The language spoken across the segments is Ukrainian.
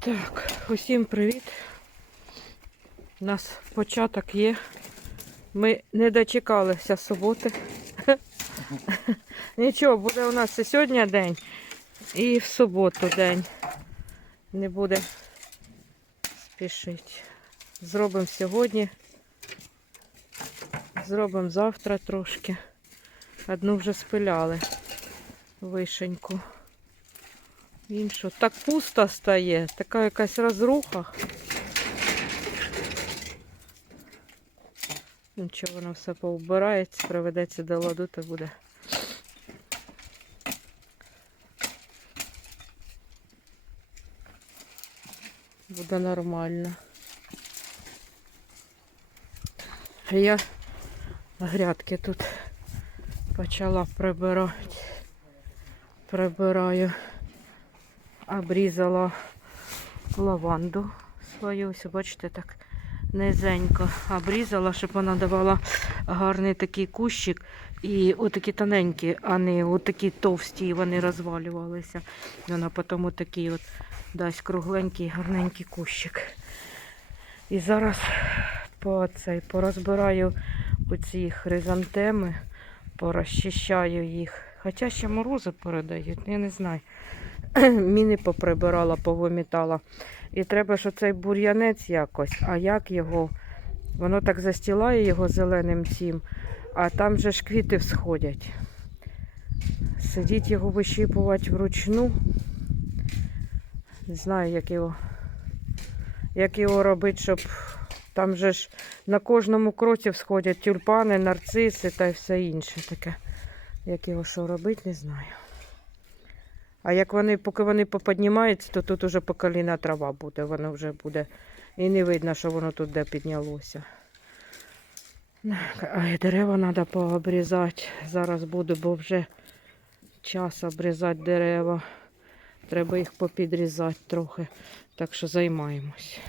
Так, усім привіт. У нас початок є. Ми не дочекалися суботи. Нічого, буде у нас і сьогодні день, і в суботу день. Не буде спішити. Зробимо сьогодні. Зробимо завтра трошки. Одну вже спиляли вишеньку. Іншу. Так пусто стає, така якась розруха. Нічого, воно все поубирається, приведеться до ладу, то буде. Буде нормально. Я грядки тут почала прибирати. Прибираю обрізала лаванду свою. Ось, бачите, так низенько обрізала, щоб вона давала гарний такий кущик. І отакі тоненькі, а не отакі товсті, вони розвалювалися. І Вона потім отакий от дасть кругленький, гарненький кущик. І зараз по цей, порозбираю оці хризантеми, порозчищаю їх. Хоча ще морози передають, я не знаю. Міни поприбирала, повимітала. І треба, що цей бур'янець якось, а як його, воно так застілає його зеленим цим, а там же ж квіти всходять. Сидіть його вищипувати вручну. Не знаю, як його, як його робити, щоб там же ж на кожному кроці всходять тюльпани, нарциси та все інше таке. Як його що робити, не знаю. А як вони, поки вони поподнімаються, то тут уже по коліна трава буде, воно вже буде. І не видно, що воно тут де піднялося. А дерева треба пообрізати. Зараз буду, бо вже час обрізати дерева. Треба їх попідрізати трохи. Так що займаємось.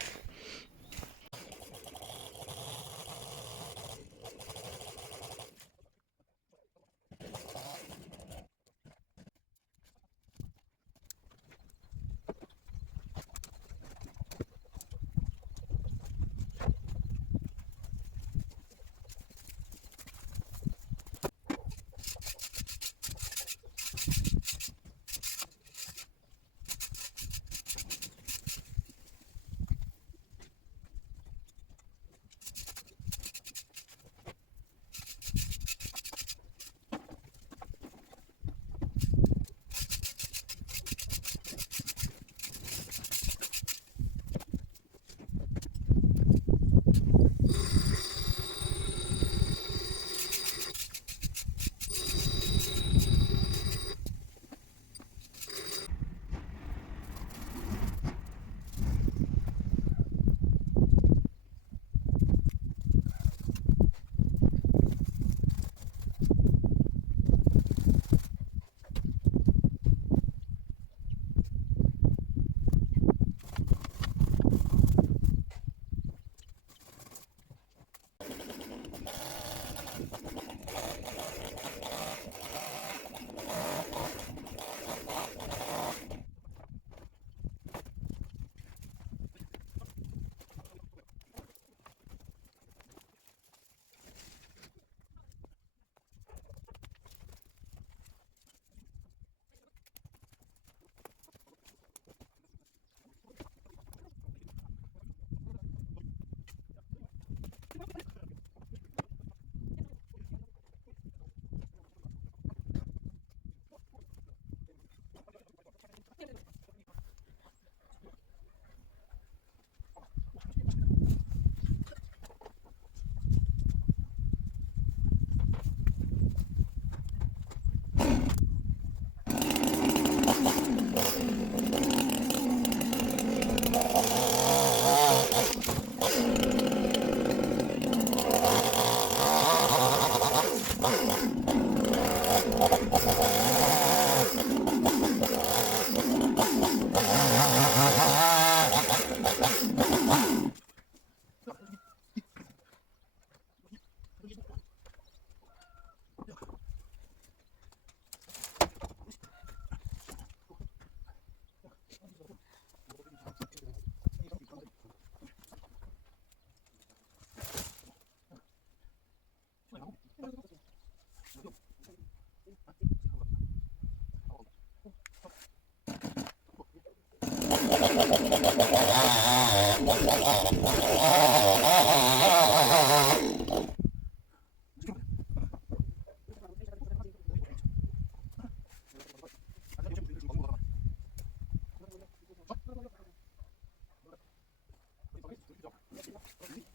Okay.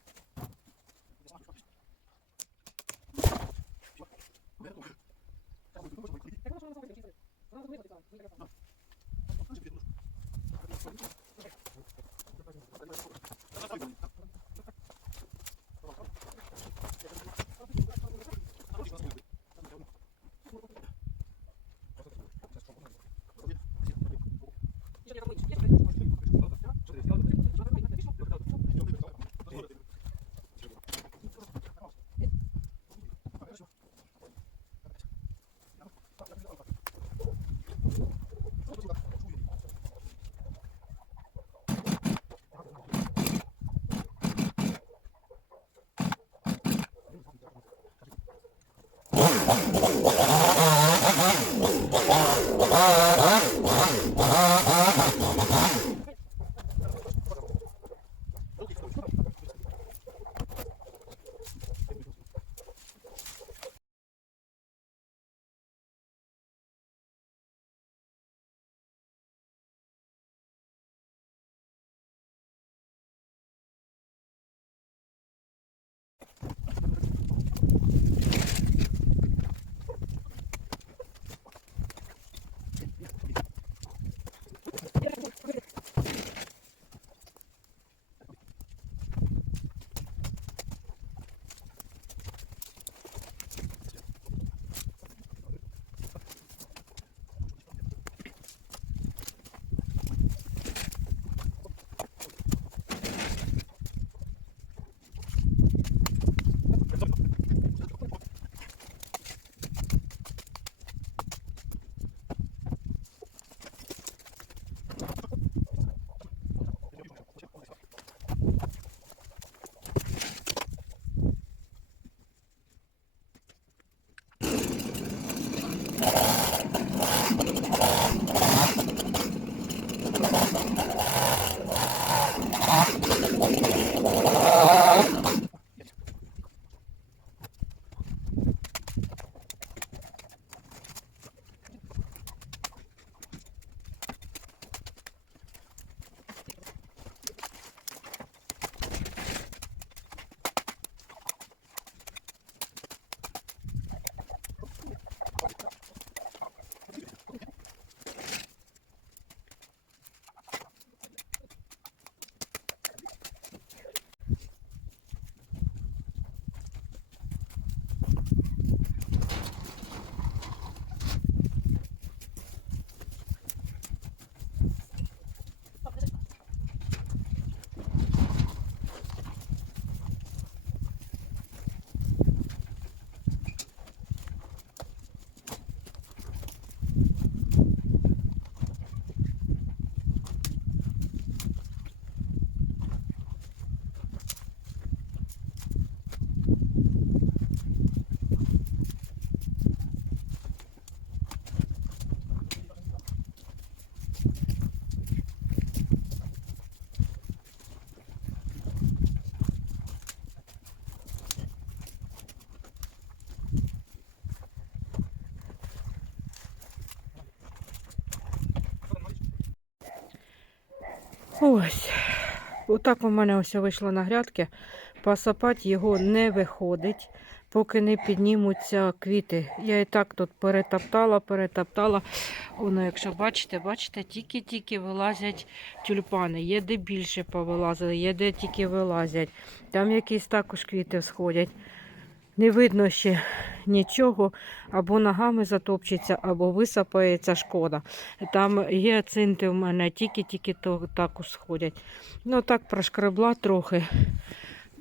Ось. Отак у мене ось вийшло на грядки. Посапати його не виходить, поки не піднімуться квіти. Я і так тут перетоптала, перетоптала. Воно, якщо бачите, бачите, тільки-тільки вилазять тюльпани. Є де більше повилазили, є де тільки вилазять. Там якісь також квіти сходять. Не видно ще нічого, або ногами затопчеться, або висапається шкода. Там гіацинти в мене тільки-тільки так сходять. Ну так прошкребла трохи.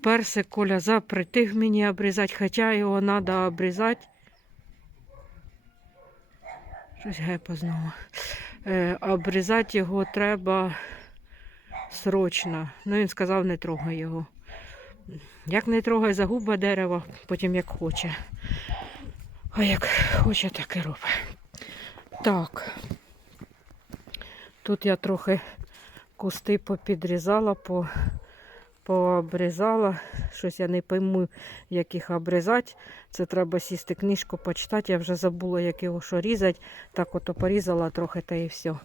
Персик Коля запретив мені обрізати, хоча його треба обрізати. Щось гепа знову. Е, обрізати його треба срочно. Ну він сказав, не трогай його. Як не трогай загуба дерева, потім як хоче. А як хоче, так і робить. Так. Тут я трохи кусти попідрізала, по, пообрізала. Щось я не пойму, як їх обрізати. Це треба сісти книжку почитати. Я вже забула, як його що різати. Так ото порізала трохи та і все.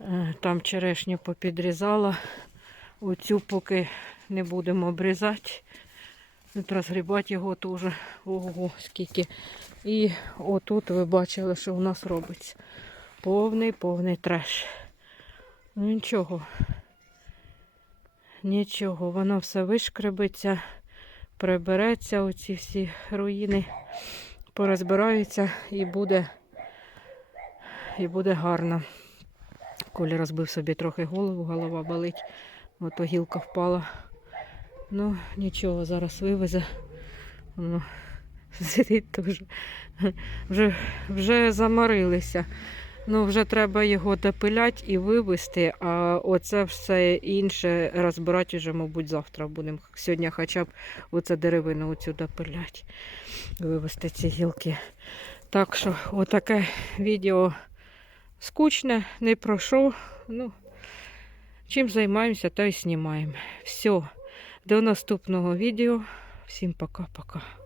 Е, Там черешню попідрізала. Оцю поки не будемо обрізати. Розгрібати його теж. Ого, скільки. І отут ви бачили, що у нас робиться. Повний, повний треш. Ну нічого. Нічого, воно все вишкребиться, прибереться, оці всі руїни порозбираються і буде, і буде гарно. Коля розбив собі трохи голову, голова болить. Ото гілка впала. Ну, нічого, зараз вивезе. Воно сидить теж. Вже, вже заморилися. Ну, вже треба його допиляти і вивезти, а оце все інше розбирати вже, мабуть, завтра будемо. Сьогодні хоча б оце деревину оцю допиляти, вивезти ці гілки. Так що, отаке відео скучне, не про що. Ну, чим займаємося, то і знімаємо. Все, до наступного відео. Всім пока-пока.